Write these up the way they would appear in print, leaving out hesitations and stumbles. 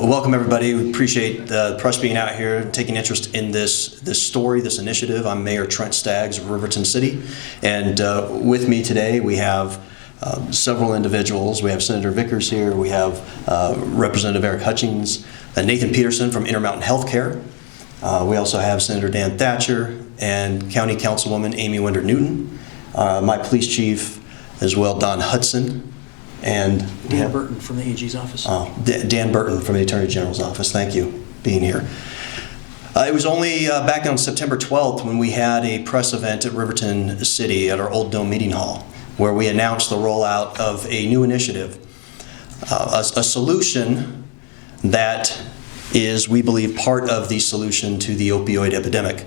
Well, welcome everybody. We appreciate the press being out here, taking interest in this story, this initiative. I'm Mayor Trent Staggs of Riverton City, and with me today we have several individuals. We have Senator Vickers here. We have Representative Eric Hutchings, Nathan Peterson from Intermountain Healthcare. We also have Senator Dan Thatcher and County Councilwoman Aimee Newton, my police chief as well, Don Hudson. And Dan Burton from the AG's office. Dan Burton from the Attorney General's office. Thank you for being here. It was only back on September 12th when we had a press event at Riverton City at our Old Dome Meeting Hall, where we announced the rollout of a new initiative, a solution that is, we believe, part of the solution to the opioid epidemic.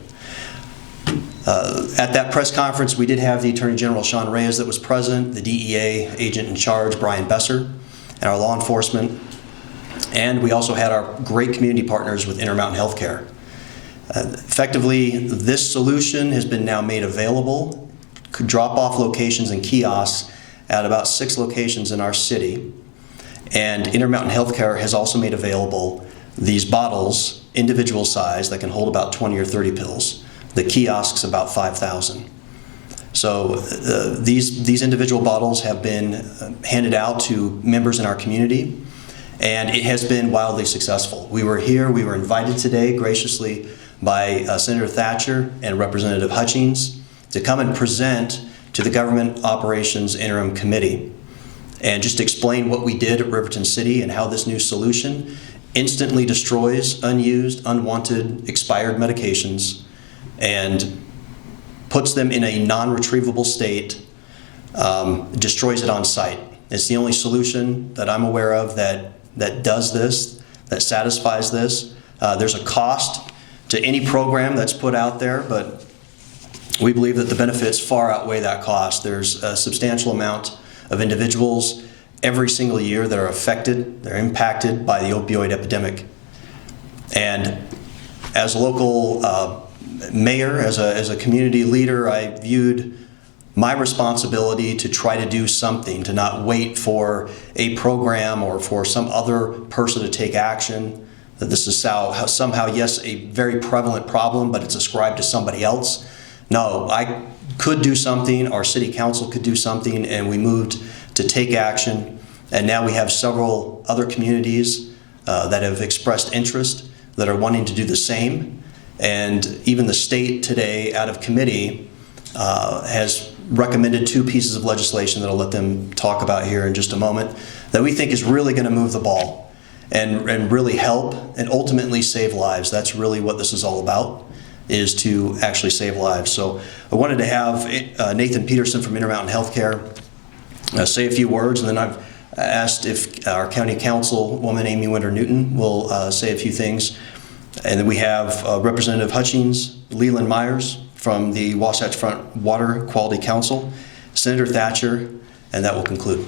At that press conference, we did have the Attorney General, Sean Reyes, that was present, the DEA agent in charge, Brian Besser, and our law enforcement. And we also had our great community partners with Intermountain Healthcare. Effectively, this solution has been now made available, drop-off locations and kiosks at about 6 locations in our city. And Intermountain Healthcare has also made available these bottles, individual size, that can hold about 20 or 30 pills. The kiosks about 5,000. So these individual bottles have been handed out to members in our community, and it has been wildly successful. We were here, we were invited today graciously by Senator Thatcher and Representative Hutchings to come and present to the Government Operations Interim Committee and just explain what we did at Riverton City and how this new solution instantly destroys unused, unwanted, expired medications and puts them in a non-retrievable state, destroys it on site. It's the only solution that I'm aware of that does this, that satisfies this. There's a cost to any program that's put out there, but we believe that the benefits far outweigh that cost. There's a substantial amount of individuals every single year that are affected, they're impacted by the opioid epidemic. And as a local mayor, as a community leader, I viewed my responsibility to try to do something, to not wait for a program or for some other person to take action, that this is somehow, yes, a very prevalent problem, but it's ascribed to somebody else. No, I could do something, our city council could do something, and we moved to take action. And now we have several other communities that have expressed interest, that are wanting to do the same. And even the state today, out of committee, has recommended 2 pieces of legislation that I'll let them talk about here in just a moment, that we think is really going to move the ball and really help and ultimately save lives. That's really what this is all about, is to actually save lives. So I wanted to have Nathan Peterson from Intermountain Healthcare say a few words, and then I've asked if our County Councilwoman Aimee Newton will say a few things. And then we have Representative Hutchings, Leland Myers from the Wasatch Front Water Quality Council, Senator Thatcher, and that will conclude.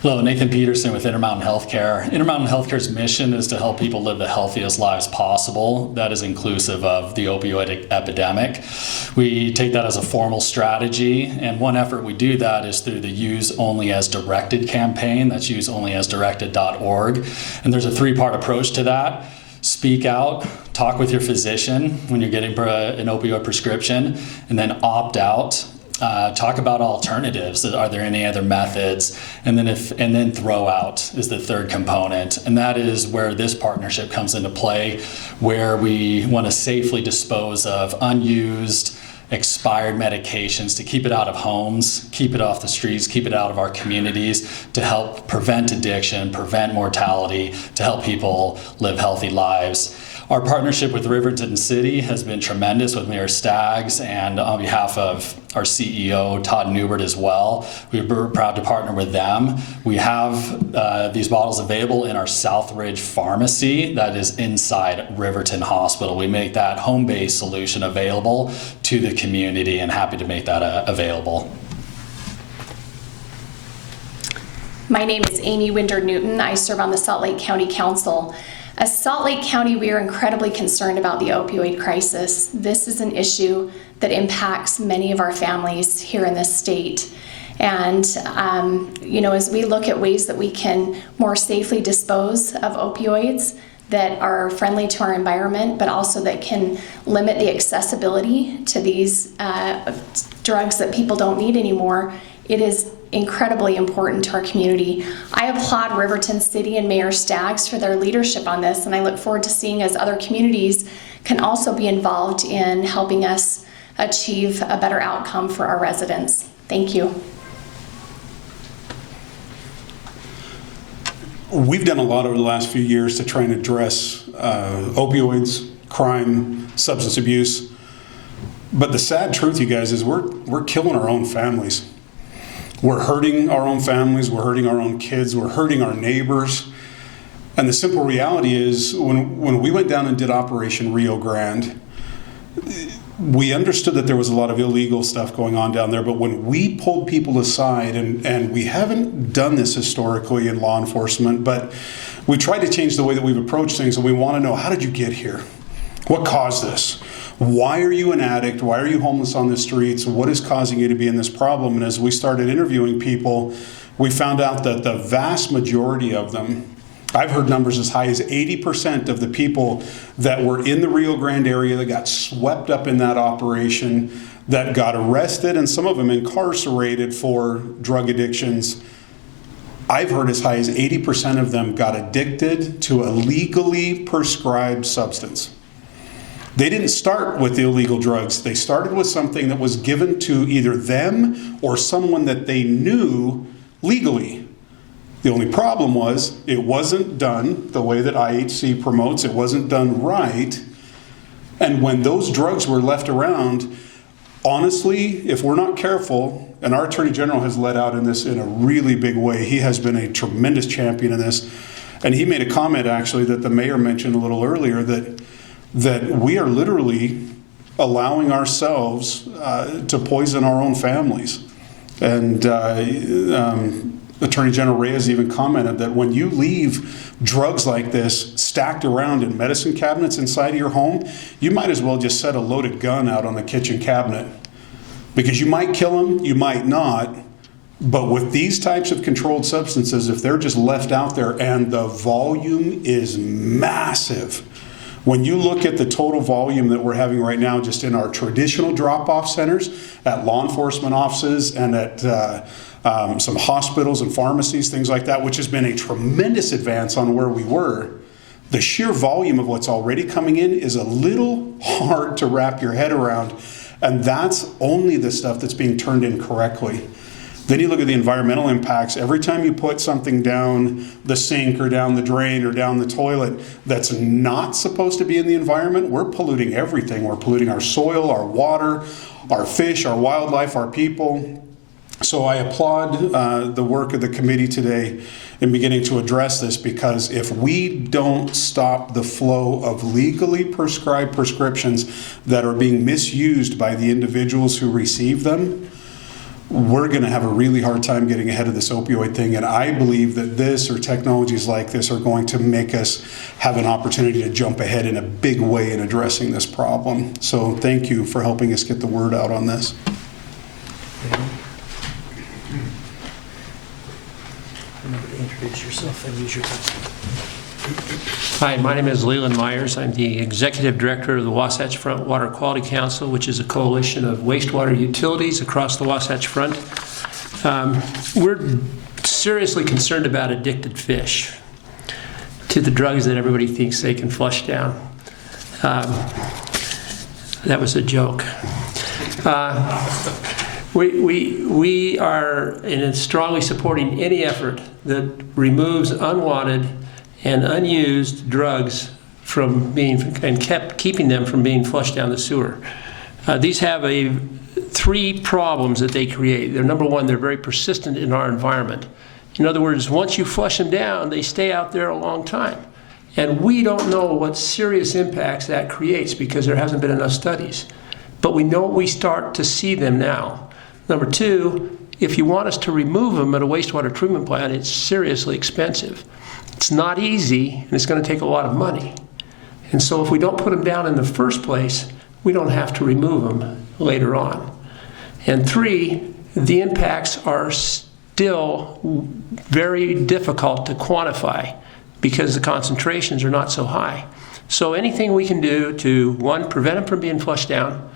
Hello, Nathan Peterson with Intermountain Healthcare. Intermountain Healthcare's mission is to help people live the healthiest lives possible. That is inclusive of the opioid epidemic. We take that as a formal strategy, and one effort we do that is through the Use Only As Directed campaign. That's useonlyasdirected.org. And there's a 3-part approach to that. Speak out, talk with your physician when you're getting an opioid prescription, and then opt out. Talk about alternatives. Are there any other methods? And then throw out is the 3rd component. And that is where this partnership comes into play, where we want to safely dispose of unused, expired medications to keep it out of homes, keep it off the streets, keep it out of our communities, to help prevent addiction, prevent mortality, to help people live healthy lives. Our partnership with Riverton City has been tremendous with Mayor Staggs, and on behalf of our CEO, Todd Newbert, as well. We're proud to partner with them. We have these bottles available in our Southridge Pharmacy that is inside Riverton Hospital. We make that home-based solution available to the community, and happy to make that available. My name is Aimee Newton. I serve on the Salt Lake County Council. As Salt Lake County, we are incredibly concerned about the opioid crisis. This is an issue that impacts many of our families here in this state. And, as we look at ways that we can more safely dispose of opioids that are friendly to our environment, but also that can limit the accessibility to these drugs that people don't need anymore, it is incredibly important to our community. I applaud Riverton City and Mayor Staggs for their leadership on this, and I look forward to seeing as other communities can also be involved in helping us achieve a better outcome for our residents. Thank you. We've done a lot over the last few years to try and address opioids, crime, substance abuse. But the sad truth, you guys, is we're killing our own families. We're hurting our own families, we're hurting our own kids, we're hurting our neighbors. And the simple reality is when we went down and did Operation Rio Grande, we understood that there was a lot of illegal stuff going on down there, but when we pulled people aside, and we haven't done this historically in law enforcement, but we tried to change the way that we've approached things, and we want to know, how did you get here? What caused this? Why are you an addict? Why are you homeless on the streets? What is causing you to be in this problem? And as we started interviewing people, we found out that the vast majority of them, I've heard numbers as high as 80% of the people that were in the Rio Grande area that got swept up in that operation, that got arrested, and some of them incarcerated for drug addictions, I've heard as high as 80% of them got addicted to a legally prescribed substance. They didn't start with illegal drugs. They started with something that was given to either them or someone that they knew legally. The only problem was it wasn't done the way that IHC promotes. It wasn't done right. And when those drugs were left around, honestly, if we're not careful, and our Attorney General has led out in this in a really big way, he has been a tremendous champion in this. And he made a comment, actually, that the mayor mentioned a little earlier, that we are literally allowing ourselves to poison our own families. And Attorney General Reyes even commented that when you leave drugs like this stacked around in medicine cabinets inside of your home, you might as well just set a loaded gun out on the kitchen cabinet. Because you might kill them, you might not. But with these types of controlled substances, if they're just left out there, and the volume is massive. When you look at the total volume that we're having right now just in our traditional drop-off centers, at law enforcement offices and at some hospitals and pharmacies, things like that, which has been a tremendous advance on where we were, the sheer volume of what's already coming in is a little hard to wrap your head around. And that's only the stuff that's being turned in correctly. Then you look at the environmental impacts. Every time you put something down the sink or down the drain or down the toilet that's not supposed to be in the environment, we're polluting everything. We're polluting our soil, our water, our fish, our wildlife, our people. So I applaud the work of the committee today in beginning to address this, because if we don't stop the flow of legally prescribed prescriptions that are being misused by the individuals who receive them, we're going to have a really hard time getting ahead of this opioid thing. And I believe that this or technologies like this are going to make us have an opportunity to jump ahead in a big way in addressing this problem. So thank you for helping us get the word out on this. Remember to introduce yourself and use your time. Hi, my name is Leland Myers. I'm the Executive Director of the Wasatch Front Water Quality Council, which is a coalition of wastewater utilities across the Wasatch Front. We're seriously concerned about addicted fish to the drugs that everybody thinks they can flush down. That was a joke. We are strongly supporting any effort that removes unwanted and unused drugs from being, and keeping them from being flushed down the sewer. These have three problems that they create. They're, number one, they're very persistent in our environment. In other words, once you flush them down, they stay out there a long time. And we don't know what serious impacts that creates because there hasn't been enough studies. But we know we start to see them now. Number two, if you want us to remove them at a wastewater treatment plant, it's seriously expensive. It's not easy, and it's going to take a lot of money. And so if we don't put them down in the first place, we don't have to remove them later on. And three, the impacts are still very difficult to quantify because the concentrations are not so high. So anything we can do to, one, prevent them from being flushed down,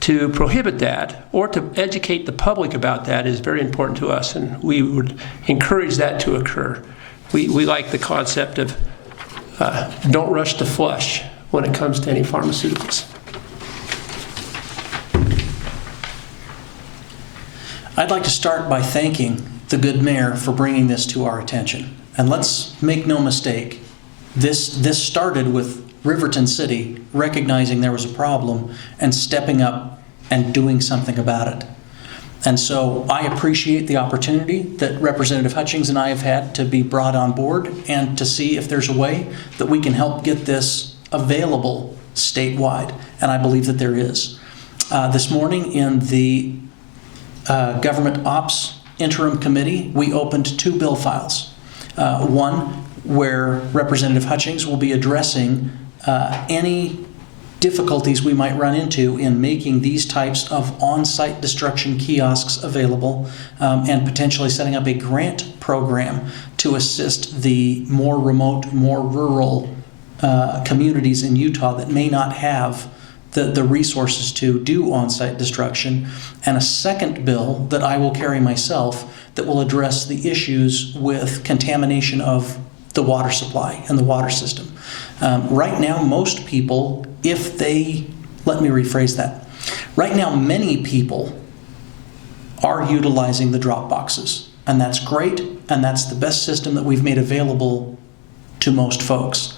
to prohibit that, or to educate the public about that is very important to us, and we would encourage that to occur. We like the concept of don't rush to flush when it comes to any pharmaceuticals. I'd like to start by thanking the good mayor for bringing this to our attention. And let's make no mistake, this started with Riverton City recognizing there was a problem and stepping up and doing something about it. And so I appreciate the opportunity that Representative Hutchings and I have had to be brought on board and to see if there's a way that we can help get this available statewide. And I believe that there is. This morning in the Government Ops Interim Committee, we opened 2 bill files. One where Representative Hutchings will be addressing any difficulties we might run into in making these types of on-site destruction kiosks available, and potentially setting up a grant program to assist the more remote, more rural communities in Utah that may not have the resources to do on-site destruction, and a second bill that I will carry myself that will address the issues with contamination of the water supply and the water system. Right now, most people, let me rephrase that. Right now, many people are utilizing the drop boxes, and that's great, and that's the best system that we've made available to most folks.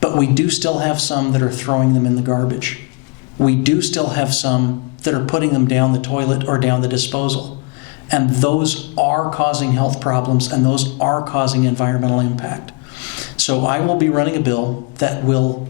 But we do still have some that are throwing them in the garbage. We do still have some that are putting them down the toilet or down the disposal. And those are causing health problems, and those are causing environmental impact. So I will be running a bill that will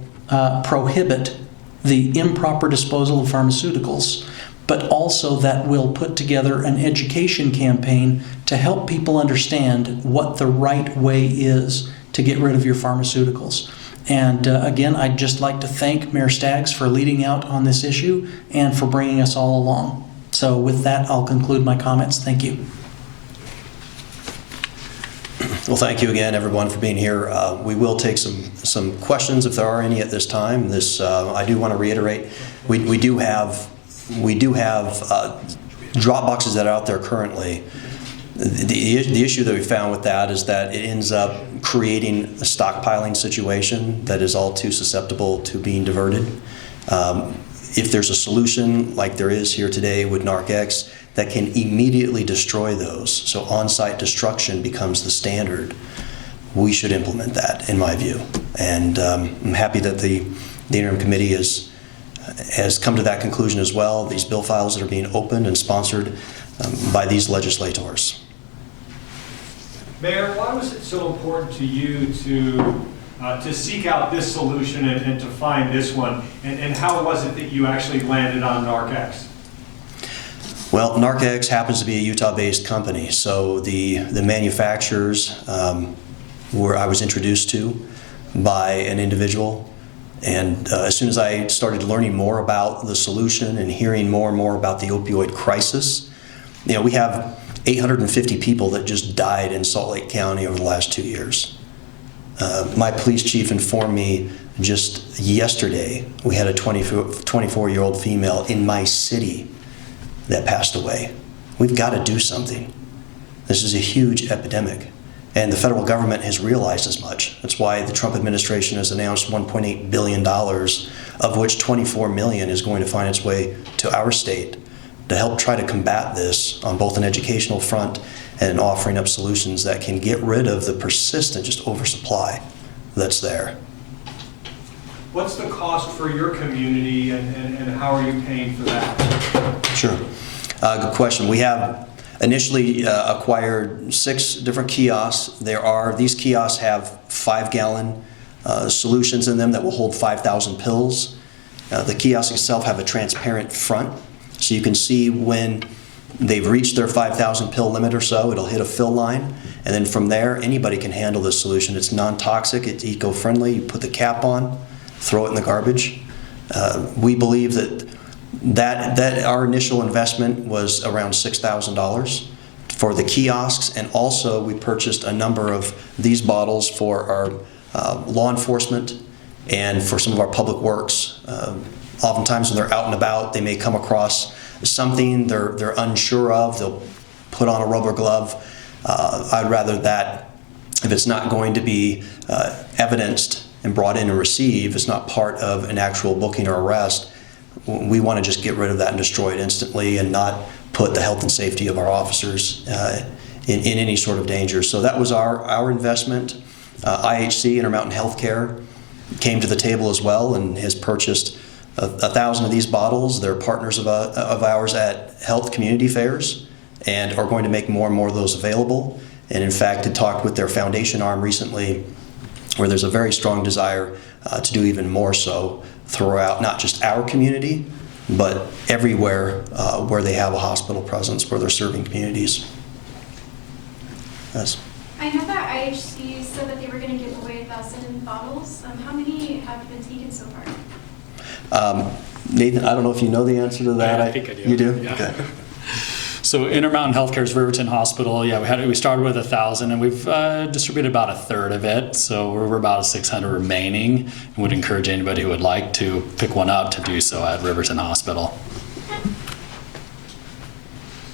prohibit the improper disposal of pharmaceuticals, but also that will put together an education campaign to help people understand what the right way is to get rid of your pharmaceuticals. And again, I'd just like to thank Mayor Staggs for leading out on this issue and for bringing us all along. So with that, I'll conclude my comments. Thank you. Well, thank you again, everyone, for being here. We will take some questions if there are any at this time. I do want to reiterate, we do have drop boxes that are out there currently. The issue that we found with that is that it ends up creating a stockpiling situation that is all too susceptible to being diverted. If there's a solution like there is here today with NARCX that can immediately destroy those, so on-site destruction becomes the standard, we should implement that, in my view. And I'm happy that the Interim Committee has come to that conclusion as well. These bill files that are being opened and sponsored by these legislators. Mayor, why was it so important to you to seek out this solution and to find this one? And how was it that you actually landed on NARCX? Well, NARCX happens to be a Utah-based company, so the manufacturers I was introduced to by an individual, and as soon as I started learning more about the solution and hearing more and more about the opioid crisis, we have 850 people that just died in Salt Lake County over the last 2 years. My police chief informed me just yesterday we had a 24-year-old female in my city that passed away. We've got to do something. This is a huge epidemic, and the federal government has realized as much. That's why the Trump administration has announced $1.8 billion, of which $24 million is going to find its way to our state to help try to combat this on both an educational front and offering up solutions that can get rid of the persistent just oversupply that's there. What's the cost for your community and how are you paying for that? Sure. Good question. We have initially acquired 6 different kiosks. These kiosks have 5-gallon solutions in them that will hold 5,000 pills. The kiosks itself have a transparent front, so you can see when they've reached their 5,000 pill limit or so, it'll hit a fill line, and then from there, anybody can handle this solution. It's non-toxic, it's eco-friendly. You put the cap on, throw it in the garbage. We believe that That our initial investment was around $6,000 for the kiosks, and also we purchased a number of these bottles for our law enforcement and for some of our public works. Oftentimes when they're out and about, they may come across something they're unsure of. They'll put on a rubber glove. I'd rather that, if it's not going to be evidenced and brought in and received, it's not part of an actual booking or arrest, we want to just get rid of that and destroy it instantly and not put the health and safety of our officers in any sort of danger. So that was our investment. IHC, Intermountain Healthcare, came to the table as well and has purchased 1,000 of these bottles. They're partners of ours at health community fairs and are going to make more and more of those available. And in fact, had talked with their foundation arm recently, where there's a very strong desire to do even more so throughout not just our community, but everywhere where they have a hospital presence, where they're serving communities. Yes. I know that IHC said that they were going to give away 1,000 bottles. How many have been taken so far? Nathan, I don't know if you know the answer to that. I think I do. You do? Yeah. Okay. So Intermountain Healthcare's Riverton Hospital, we started with 1,000 and we've distributed about a third of it. So we're about 600 remaining, and would encourage anybody who would like to pick one up to do so at Riverton Hospital.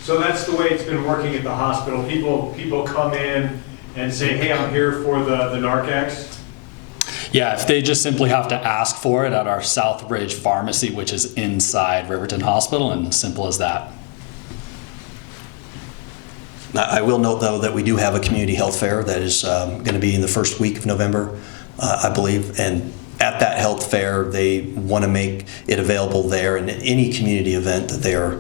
So that's the way it's been working at the hospital. People come in and say, hey, I'm here for the Narcax. Yeah, if they just simply have to ask for it at our Southbridge Pharmacy, which is inside Riverton Hospital, and simple as that. I will note, though, that we do have a community health fair that is going to be in the first week of November, I believe. And at that health fair, they want to make it available there, and any community event that they are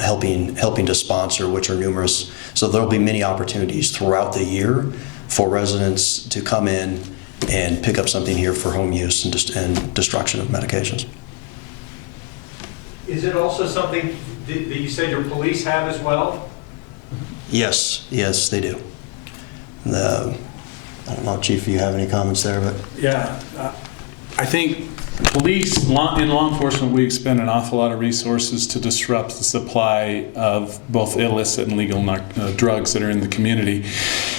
helping to sponsor, which are numerous. So there will be many opportunities throughout the year for residents to come in and pick up something here for home use and destruction of medications. Is it also something that you said your police have as well? Yes, they do. I don't know, Chief, if you have any comments there, but Yeah, I think police, in law enforcement, we expend an awful lot of resources to disrupt the supply of both illicit and legal drugs that are in the community.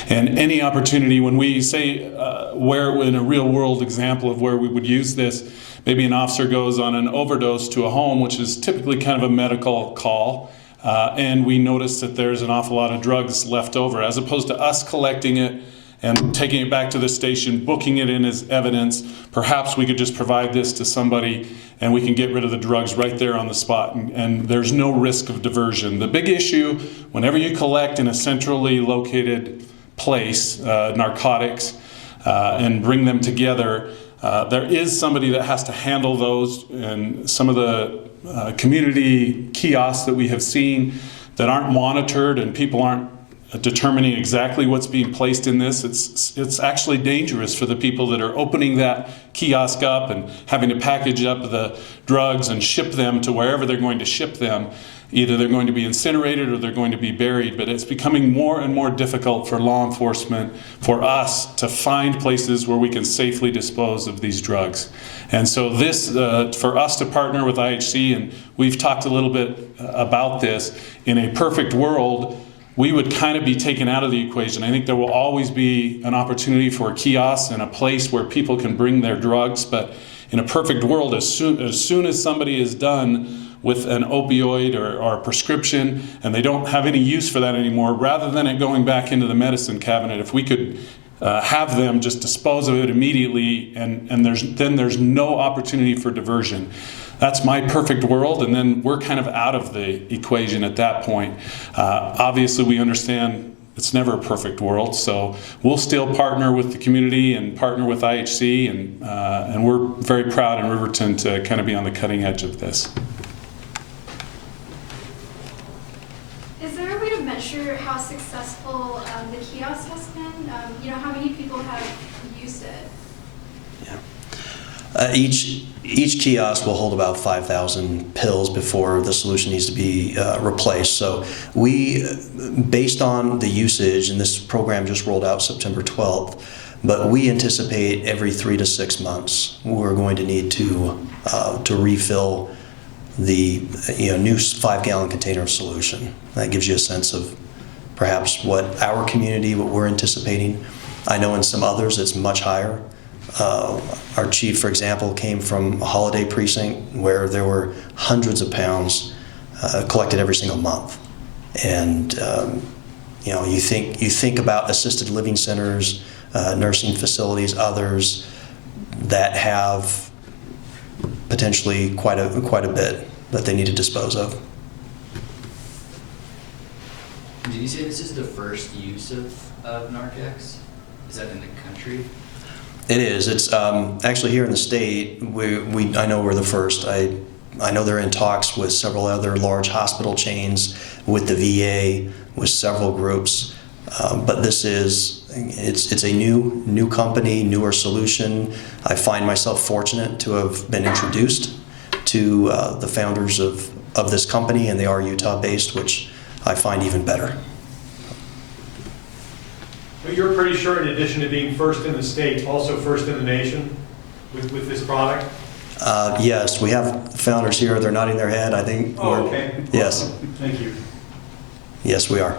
And any opportunity, when we say where in a real world example of where we would use this, maybe an officer goes on an overdose to a home, which is typically kind of a medical call, and we notice that there's an awful lot of drugs left over, as opposed to us collecting it and taking it back to the station, booking it in as evidence. Perhaps we could just provide this to somebody and we can get rid of the drugs right there on the spot, and there's no risk of diversion. The big issue, whenever you collect in a centrally located place, narcotics, and bring them together, there is somebody that has to handle those, and some of the community kiosks that we have seen that aren't monitored and people aren't determining exactly what's being placed in this. It's actually dangerous for the people that are opening that kiosk up and having to package up the drugs and ship them to wherever they're going to ship them. Either they're going to be incinerated or they're going to be buried, but it's becoming more and more difficult for law enforcement, for us to find places where we can safely dispose of these drugs. And so this, for us to partner with IHC, and we've talked a little bit about this, in a perfect world, we would kind of be taken out of the equation. I think there will always be an opportunity for a kiosk and a place where people can bring their drugs, but in a perfect world, as soon as somebody is done with an opioid or a prescription and they don't have any use for that anymore, rather than it going back into the medicine cabinet, if we could have them just dispose of it immediately, and there's no opportunity for diversion. That's my perfect world, and then we're kind of out of the equation at that point. Obviously, we understand it's never a perfect world, so we'll still partner with the community and partner with IHC, and we're very proud in Riverton to kind of be on the cutting edge of this. Is there a way to measure how successful the kiosk has been? How many people have used it? yeah. Each kiosk will hold about 5,000 pills before the solution needs to be replaced. So we, based on the usage, and this program just rolled out September 12th, but we anticipate every 3 to 6 months we're going to need to refill the new 5-gallon container solution. That gives you a sense of perhaps what our community, what we're anticipating. I know in some others it's much higher. Our chief, for example, came from a holiday precinct where there were hundreds of pounds collected every single month. And you think about assisted living centers, nursing facilities, others that have potentially quite a bit that they need to dispose of. Did you say this is the first use of narcotics? Is that in the country? It is. It's actually here in the state. I know we're the first. I know they're in talks with several other large hospital chains, with the VA, with several groups. But this it's a new company, newer solution. I find myself fortunate to have been introduced to the founders of this company, and they are Utah-based, which I find even better. But you're pretty sure, in addition to being first in the state, also first in the nation with this product? Yes, we have founders here. They're nodding their head. I think. Oh, okay. Yes. Thank you. Yes, we are.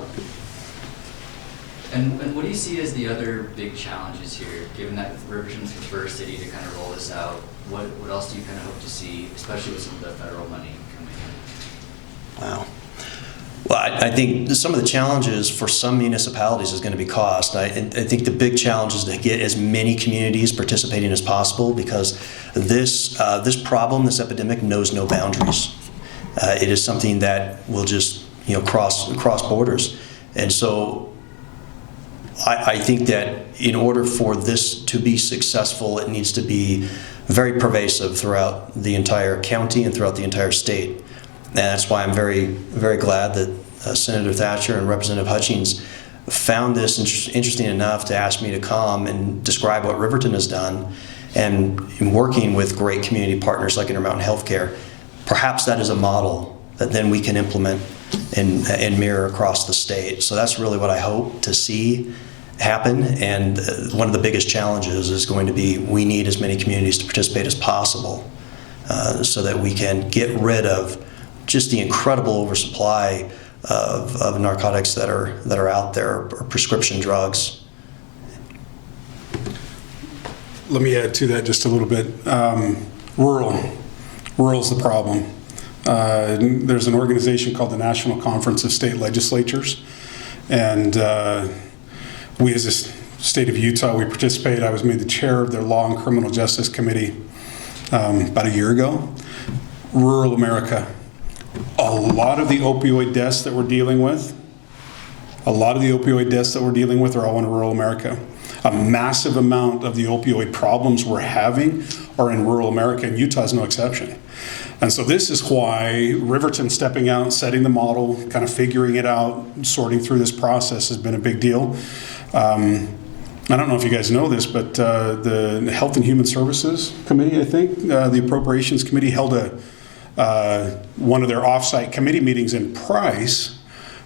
And what do you see as the other big challenges here, given that Riverton's the first city to kind of roll this out? What else do you kind of hope to see, especially with some of the federal money coming in? Wow. Well, I think some of the challenges for some municipalities is going to be cost. I think the big challenge is to get as many communities participating as possible, because this problem, this epidemic, knows no boundaries. It is something that will just cross borders, and so I think that in order for this to be successful, it needs to be very pervasive throughout the entire county and throughout the entire state. And that's why I'm very, very glad that Senator Thatcher and Representative Hutchings found this interesting enough to ask me to come and describe what Riverton has done. And in working with great community partners like Intermountain Healthcare, perhaps that is a model that then we can implement and mirror across the state. So that's really what I hope to see happen. And one of the biggest challenges is going to be, we need as many communities to participate as possible so that we can get rid of just the incredible oversupply of narcotics that are out there, or prescription drugs. Let me add to that just a little bit. Rural's the problem. There's an organization called the National Conference of State Legislatures, and we as a state of Utah, we participate. I was made the chair of their Law and Criminal Justice Committee about a year ago. Rural America. A lot of the opioid deaths that we're dealing with are all in rural America. A massive amount of the opioid problems we're having are in rural America, and Utah is no exception. And so this is why Riverton stepping out, setting the model, kind of figuring it out, sorting through this process has been a big deal. I don't know if you guys know this, but the Health and Human Services Committee, I think, the Appropriations Committee held one of their off-site committee meetings in Price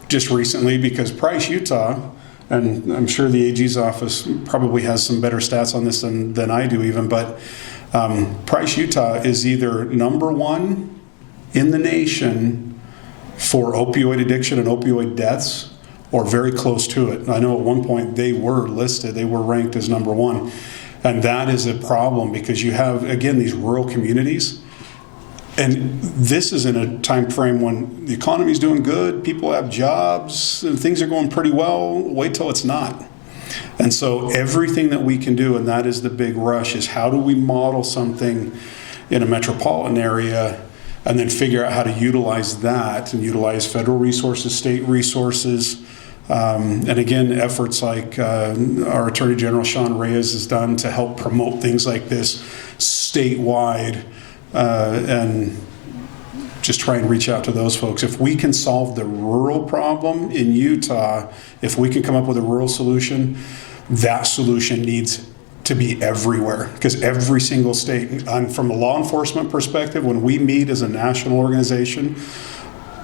just recently, because Price, Utah, and I'm sure the AG's office probably has some better stats on this than I do even, but Price, Utah is either #1 in the nation for opioid addiction and opioid deaths, or very close to it. I know at one point they were ranked as #1. And that is a problem, because you have, again, these rural communities. And this is in a time frame when the economy's doing good, people have jobs, and things are going pretty well. Wait till it's not. And so everything that we can do, and that is the big rush, is how do we model something in a metropolitan area, and then figure out how to utilize that, and utilize federal resources, state resources, and again, efforts like our Attorney General Sean Reyes has done to help promote things like this statewide. And just try and reach out to those folks. If we can solve the rural problem in Utah, if we can come up with a rural solution, that solution needs to be everywhere, because every single state, and from a law enforcement perspective, when we meet as a national organization,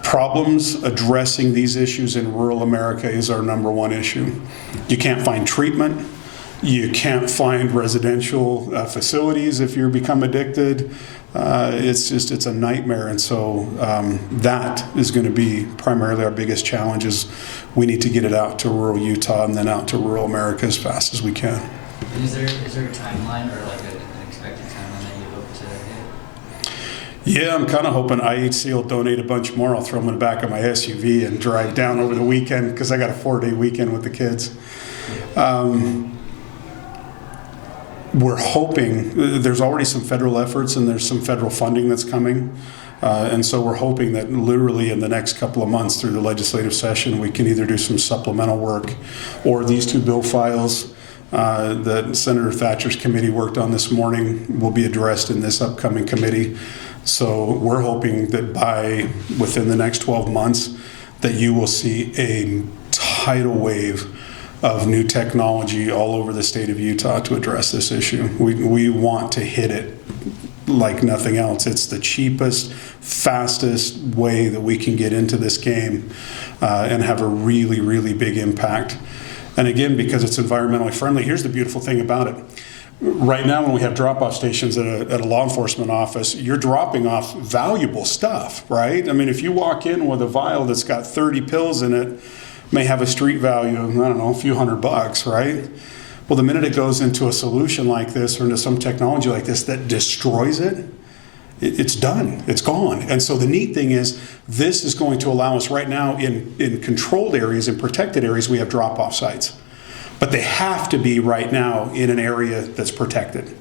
problems addressing these issues in rural America is our #1 issue. You can't find treatment. You can't find residential facilities if you become addicted. It's a nightmare. And so that is going to be primarily our biggest challenge is we need to get it out to rural Utah and then out to rural America as fast as we can. And is there a timeline or like an expected timeline that you hope to hit? Yeah, I'm kind of hoping IHC will donate a bunch more. I'll throw them in the back of my SUV and drive down over the weekend because I got a 4-day weekend with the kids. We're hoping, there's already some federal efforts and there's some federal funding that's coming. And so we're hoping that literally in the next couple of months through the legislative session, we can either do some supplemental work or these 2 bill files that Senator Thatcher's committee worked on this morning will be addressed in this upcoming committee. So we're hoping that within the next 12 months that you will see a tidal wave of new technology all over the state of Utah to address this issue. We want to hit it like nothing else. It's the cheapest, fastest way that we can get into this game and have a really, really big impact. And again, because it's environmentally friendly, here's the beautiful thing about it. Right now, when we have drop-off stations at a law enforcement office, you're dropping off valuable stuff, right? I mean, if you walk in with a vial that's got 30 pills in it, may have a street value of, I don't know, a few $100, right? Well, the minute it goes into a solution like this or into some technology like this that destroys it, it's done, it's gone. And so the neat thing is this is going to allow us right now in controlled areas, in protected areas, we have drop-off sites. But they have to be right now in an area that's protected.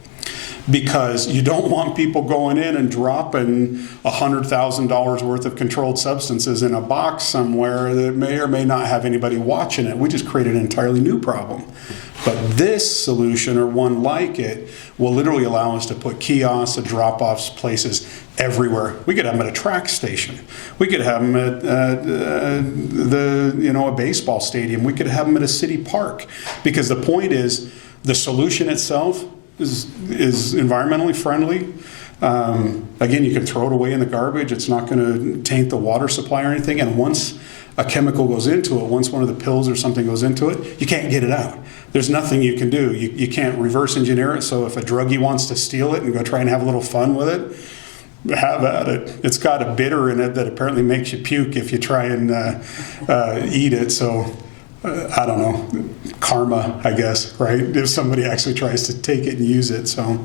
Because you don't want people going in and dropping $100,000 worth of controlled substances in a box somewhere that may or may not have anybody watching it. We just created an entirely new problem. But this solution, or one like it, will literally allow us to put kiosks and drop-off places everywhere. We could have them at a track station. We could have them at a baseball stadium. We could have them at a city park. Because the point is, the solution itself is environmentally friendly. Again, you can throw it away in the garbage. It's not going to taint the water supply or anything. And once a chemical goes into it, once one of the pills or something goes into it, you can't get it out. There's nothing you can do. You can't reverse engineer it. So if a druggie wants to steal it and go try and have a little fun with it, have at it. It's got a bitter in it that apparently makes you puke if you try and eat it. So I don't know, karma, I guess, right? If somebody actually tries to take it and use it. So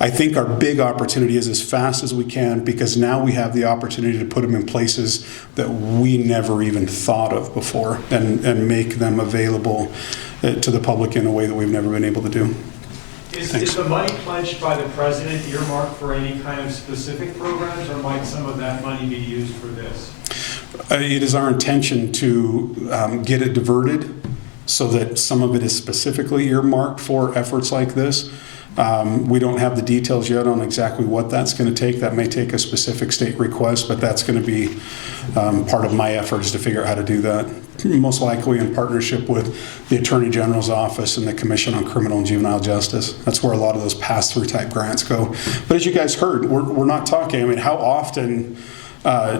I think our big opportunity is as fast as we can, because now we have the opportunity to put them in places that we never even thought of before and make them available to the public in a way that we've never been able to do. Is the money pledged by the president earmarked for any kind of specific programs, or might some of that money be used for this? It is our intention to get it diverted so that some of it is specifically earmarked for efforts like this. We don't have the details yet on exactly what that's going to take. That may take a specific state request, but that's going to be part of my efforts to figure out how to do that. Most likely in partnership with the Attorney General's Office and the Commission on Criminal and Juvenile Justice. That's where a lot of those pass-through type grants go. But as you guys heard, we're not talking, I mean, how often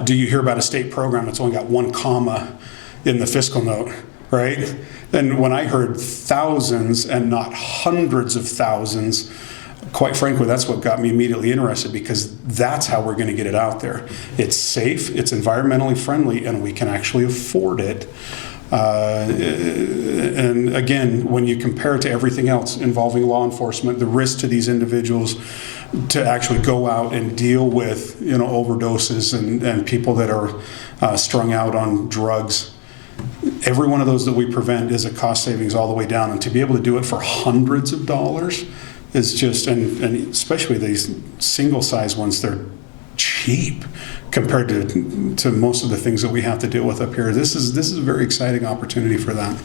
do you hear about a state program that's only got 1 comma in the fiscal note, right? And when I heard thousands and not hundreds of thousands, quite frankly, that's what got me immediately interested, because that's how we're going to get it out there. It's safe, it's environmentally friendly, and we can actually afford it. And again, when you compare it to everything else involving law enforcement, the risk to these individuals to actually go out and deal with, overdoses and people that are strung out on drugs, every one of those that we prevent is a cost savings all the way down. And to be able to do it for hundreds of dollars is just, and especially these single size ones, they're cheap compared to most of the things that we have to deal with up here. This is a very exciting opportunity for them.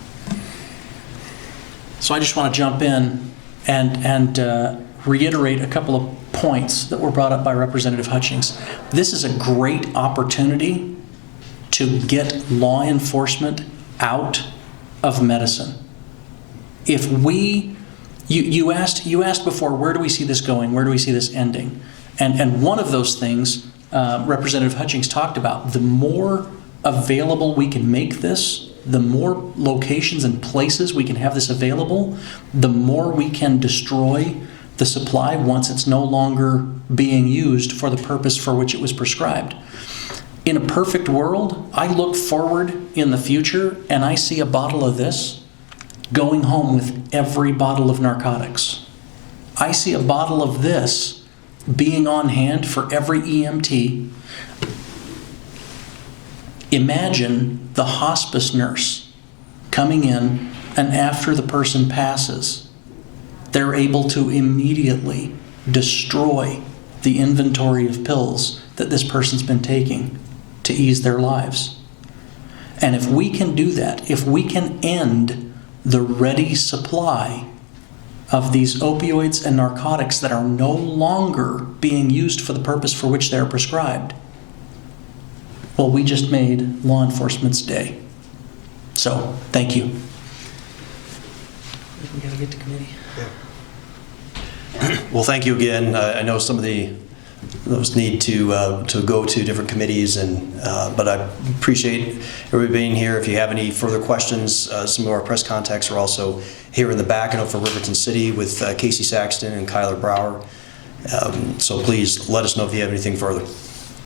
So I just want to jump in and reiterate a couple of points that were brought up by Representative Hutchings. This is a great opportunity to get law enforcement out of medicine. If you asked before, where do we see this going? Where do we see this ending? And one of those things Representative Hutchings talked about, the more available we can make this the more locations and places we can have this available, the more we can destroy the supply once it's no longer being used for the purpose for which it was prescribed. In a perfect world, I look forward in the future and I see a bottle of this going home with every bottle of narcotics. I see a bottle of this being on hand for every EMT. Imagine the hospice nurse coming in, and after the person passes, they're able to immediately destroy the inventory of pills that this person's been taking to ease their lives. And if we can do that, if we can end the ready supply of these opioids and narcotics that are no longer being used for the purpose for which they're prescribed, well, we just made law enforcement's day. So, thank you. We gotta get to committee. Well, thank you again. I know some of those need to go to different committees, but I appreciate everybody being here. If you have any further questions, some of our press contacts are also here in the back. I know for Riverton City with Casey Saxton and Kyler Brower. So please let us know if you have anything further.